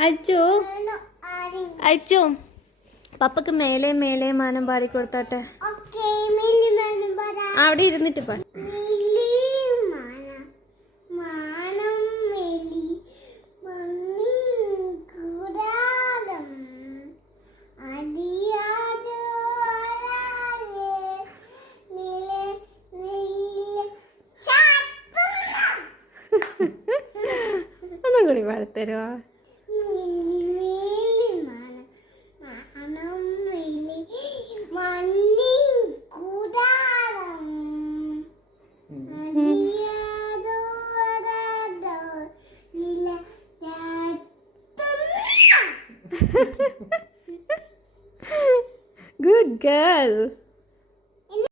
അച്ചു അച്ചു പപ്പക്ക് മേലെ മേലെ മാനം പാടിക്കൊടുത്തോട്ടെ. അവിടെ ഇരുന്നിട്ട് പാ. ഒന്നും കൂടി പാടത്തരുവാ. Good girl.